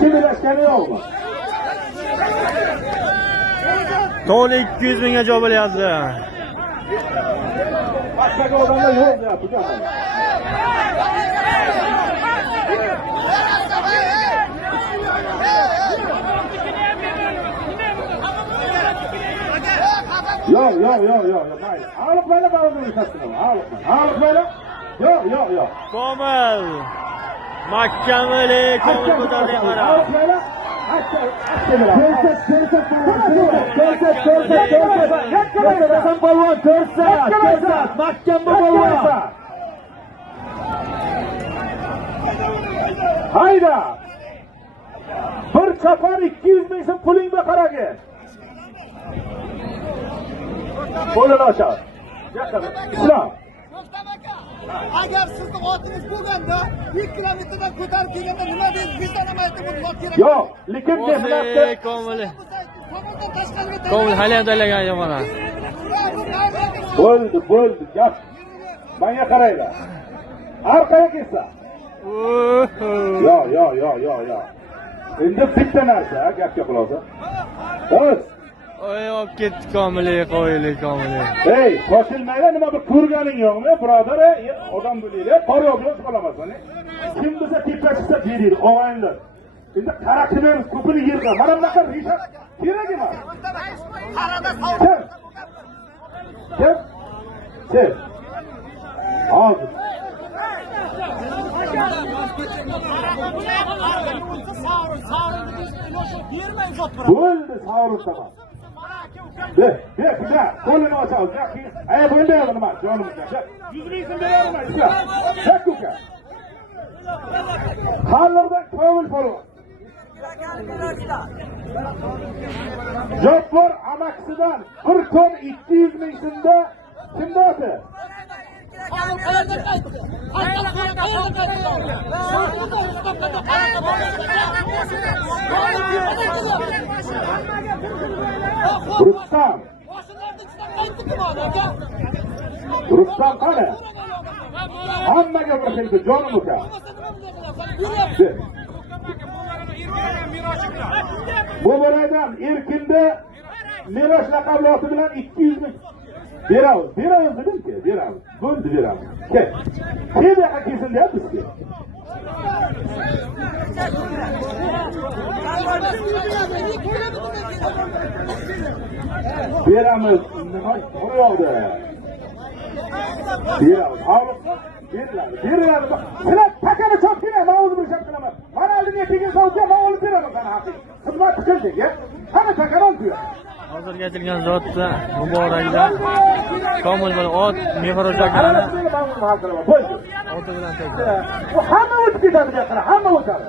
Kimlashgani yo'qmi? To'g'ri 200 mingga javob bo'lyapti. Boshqa odamlar yo'q deyapti. Yok. Mayli. Alıp böyle bağırmayı sattın. Alıp böyle. Yok. Komil. Mahkamali komil ko'tardi qara. Alıp böyle. Hayda. Bir çapar 200 ming so'm puling be qaraga. Qo'lini ochar. Islom. Agar sizni otingiz bo'lganda 2 kilometrdan ko'tarib kelganda nima deysiz? Bizdan ham aytib o'tmoq kerak. Yo'q, lekin Komil. Komil hali ham taylagan yomon. Bo'ldi. Gap. Menga qaranglar. Orqaga kelsa. Yo'q. Endi bitta narsa, gapga quloq os. Oy, olib ketdi Komili, qo'yili Komili. Hey, qo'shilmaylar, nima bir ko'rganing yo'qmi, birodar? Odam bo'linglar, qor yog'ib qolamasan. Kim biza tepa chiqsa beradi, og'aylar. Endi qaraqimiz ko'pini yerga. Mana bunaqa rishat kerak emas. Kim? Hozir. Bo'ldi, sovrin tamam. Be, qo'lini ochamiz. Ay, bo'ldi nima? Jonimizga. 100 ming so'm beraman, isla. Chak uka. Qallardan komil polvon. Jopbor amaksidan bir ton 200 ming so'mda kimda oti? Rustam qani? Hammaga bir xilda jonim uka. Bu boradan erkinda Mirosh laqabloti bilan 200 ming beramiz dedim-ki, beramiz. Bo'ldi beramiz. Kel yoqqa kelsin deyapsiz-ki. Beramiz, nima qo'yadi? Beramiz. Hovliqqa beriladi. Sizlar takani chopkina, men o'zim ishab qilaman. Mana oldinga kelgan savdoga men olib beraman sana haqiqiy. Xizmat qildingiz. Qani takani olib ber. Hozirga aytilgan zotda muboraklar Komil bilan ot Mehrojagani oti bilan tegdi. Hamma o'tib ketadi, hamma o'tadi.